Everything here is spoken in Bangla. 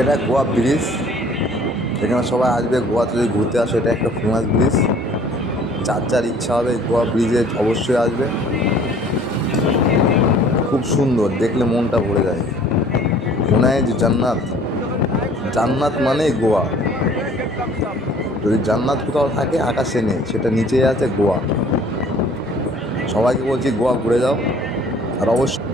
এটা গোয়া ব্রিজ। এখানে সবাই আসবে, গোয়াতে যদি ঘুরতে আসে এটা একটা ফেমাস ব্রিজ। যার যার ইচ্ছা হবে গোয়া ব্রিজে অবশ্যই আসবে। খুব সুন্দর, দেখলে মনটা ভরে যায়। মনে হয় যে জান্নাত, জান্নাত মানেই গোয়া। যদি জান্নাত কোথাও থাকে আকাশে নেই, সেটা নিচেই আছে গোয়া। সবাইকে বলছি গোয়া ঘুরে যাও। আর অবশ্যই